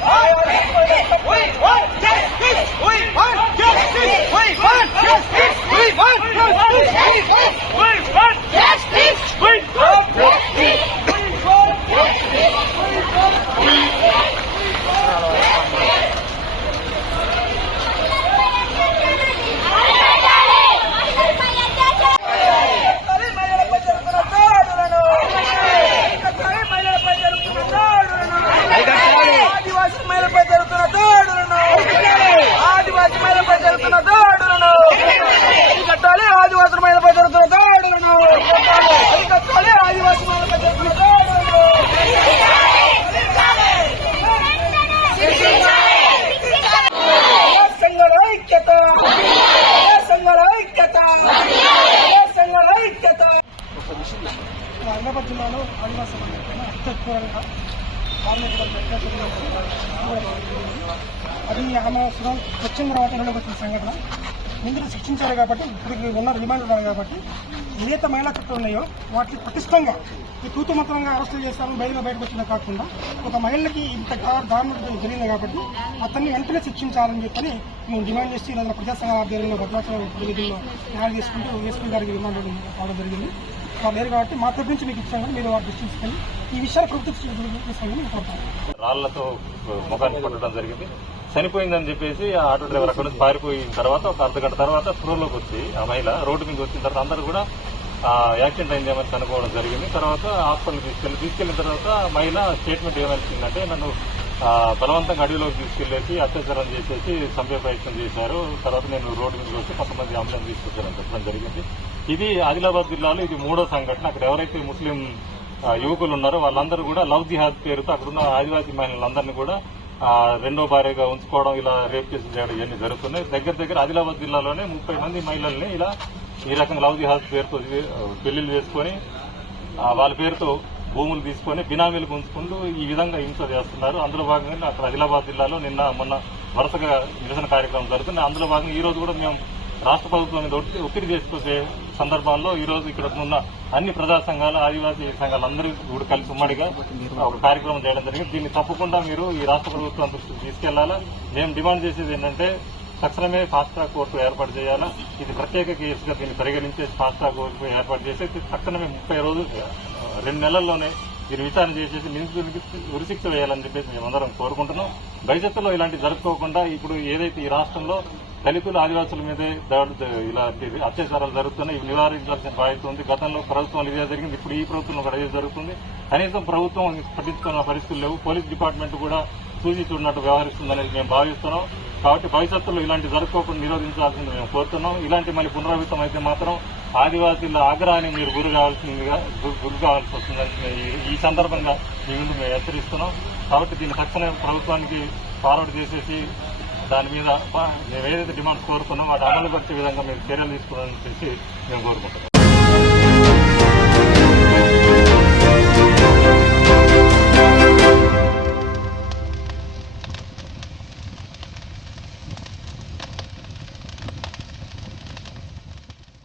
Hey! జిల్లాలో ఆదివాసీ పైన అత్యధికంగా కార్మికుల అది ఆమె వచ్చిన తర్వాత వచ్చిన సంఘటన. నిందితులు శిక్షించారు కాబట్టి ఇప్పటికి ఉన్న రిమాండ్ ఉన్నారు కాబట్టి ఏదైతే మహిళా చట్టాలు ఉన్నాయో వాటిని పటిష్టంగా ఈ తూతు మంత్రంగా చేస్తారని బయట బయటకు వచ్చిందే కాకుండా ఒక మహిళకి ఇంత దారుణం జరిగింది కాబట్టి అతన్ని వెంటనే శిక్షించాలని చెప్పని మేము డిమాండ్ చేసి ఈరోజు ప్రజాసంఘ ఆధ్వర్యంలో భద్రాచలం ప్రతినిధుల్లో న్యాయం చేసుకుంటూ ఎస్పీ గారికి రిమాండ్ కావడం జరిగింది. లేరు కాబట్టి మా తరపు నుంచి మీకు ఇచ్చాము మీరు వారు దృష్టి తీసుకొని ఈ విషయాలు ప్రభుత్వం తీసుకొని రాళ్ళతో ముఖాన్ని కొట్టడం జరిగింది. చనిపోయిందని చెప్పేసి ఆ ఆటో డ్రైవర్ అక్కడ నుంచి పారిపోయిన తర్వాత ఒక అర్ధగంట తర్వాత ఫ్లోర్లోకి వచ్చి ఆ మహిళ రోడ్డు మీద వచ్చిన తర్వాత అందరూ కూడా ఆ, యాక్సిడెంట్ అయిందేమని కనుక్కోవడం జరిగింది. తర్వాత హాస్పిటల్ తీసుకెళ్ళి తీసుకెళ్ళిన తర్వాత ఆ మహిళ స్టేట్మెంట్ ఏమనిచ్చిందంటే నన్ను బలవంతంగా అడవిలోకి తీసుకెళ్ళేసి అత్యాచారం చేసేసి చంపే ప్రయత్నం చేశారు. తర్వాత నేను రోడ్డు మీద వచ్చి కొంతమంది అంబులెన్స్ తీసుకొచ్చారని చెప్పడం జరిగింది. ఇది ఆదిలాబాద్ జిల్లాలో ఇది మూడో సంఘటన. అక్కడ ఎవరైతే ముస్లిం యువకులు ఉన్నారో వాళ్ళందరూ కూడా లవ్ జిహాద్ పేరుతో అక్కడున్న ఆదివాసీ మహిళలందరినీ కూడా రెండో భార్యగా ఉంచుకోవడం ఇలా రేప్ కేసులు చేయడం ఇవన్నీ జరుగుతున్నాయి. దగ్గర దగ్గర ఆదిలాబాద్ జిల్లాలోనే ముప్పై మంది మహిళల్ని ఇలా ఈ రకంగా లవ్ జిహాద్ పేరుతో పెళ్ళిళ్ళు చేసుకొని వాళ్ళ పేరుతో భూములు తీసుకొని బినామీలు ఉంచుకుంటూ ఈ విధంగా హింస చేస్తున్నారు. అందులో భాగంగా అక్కడ ఆదిలాబాద్ జిల్లాలో నిన్న మొన్న వరుసగా నిరసన కార్యక్రమం జరుగుతుంది. అందులో భాగంగా ఈ రోజు కూడా మేము రాష్ట్ర ప్రభుత్వం మీద ఒత్తిడి చేసుకొచ్చే సందర్భాల్లో ఈ రోజు ఇక్కడ ఉన్న అన్ని ప్రజా సంఘాలు ఆదివాసీ సంఘాలు అందరూ కూడా కలిసి ఉమ్మడిగా ఒక కార్యక్రమం చేయడం జరిగింది. దీన్ని తప్పకుండా మీరు ఈ రాష్ట్ర ప్రభుత్వం దృష్టికి తీసుకెళ్ళాలా? మేము డిమాండ్ చేసేది ఏంటంటే తక్షణమే ఫాస్ట్ ట్రాక్ కోర్టు ఏర్పాటు చేయాలా? ఇది ప్రత్యేక కేసుగా దీన్ని పరిగణించే ఫాస్ట్ ట్రాక్ కోర్టు ఏర్పాటు చేసి తక్షణమే ముప్పై రోజులు రెండు నెలల్లోనే దీన్ని విచారణ చేసేసి నిందితుడికి ఉరిశిక్ష వేయాలని చెప్పేసి మేమందరం కోరుకుంటున్నాం. భవిష్యత్తులో ఇలాంటి జరుపుకోకుండా ఇప్పుడు ఏదైతే ఈ రాష్ట్రంలో దళితులు ఆదివాసుల మీదే ఇలాంటి అత్యాచారాలు జరుగుతున్నాయి ఇవి నివారించాల్సిన బాధ్యత ఉంది. గతంలో ప్రభుత్వం ఇదే జరిగింది ఇప్పుడు ఈ ప్రభుత్వంలో కూడా ఇదే జరుగుతుంది. కనీసం ప్రభుత్వం పట్టించుకున్న పరిస్థితులు లేవు. పోలీస్ డిపార్ట్మెంట్ కూడా చూసి చూడనట్టు వ్యవహరిస్తుందనేది మేము భావిస్తున్నాం. కాబట్టి భవిష్యత్తులో ఇలాంటి జరుపుకోకుండా నిరోధించాల్సింది మేము కోరుతున్నాం. ఇలాంటి మళ్ళీ పునరావృతం అయితే మాత్రం ఆదివాసీల ఆగ్రహాన్ని మీరు గురి కావాల్సిందిగా గు- గురి కావాల్సి వస్తుందని ఈ- సందర్భంగా మీ ముందు మేము హెచ్చరిస్తున్నాం. కాబట్టి దీన్ని తక్షణమే ప్రభుత్వానికి ఫార్వర్డ్ చేసేసి దాని మీద మేము ఏదైతే డిమాండ్స్ కోరుకున్నాం వాటి అమలు పరిచే విధంగా మీరు చర్యలు తీసుకోవాలని చెప్పేసి మేము కోరుకుంటున్నాం.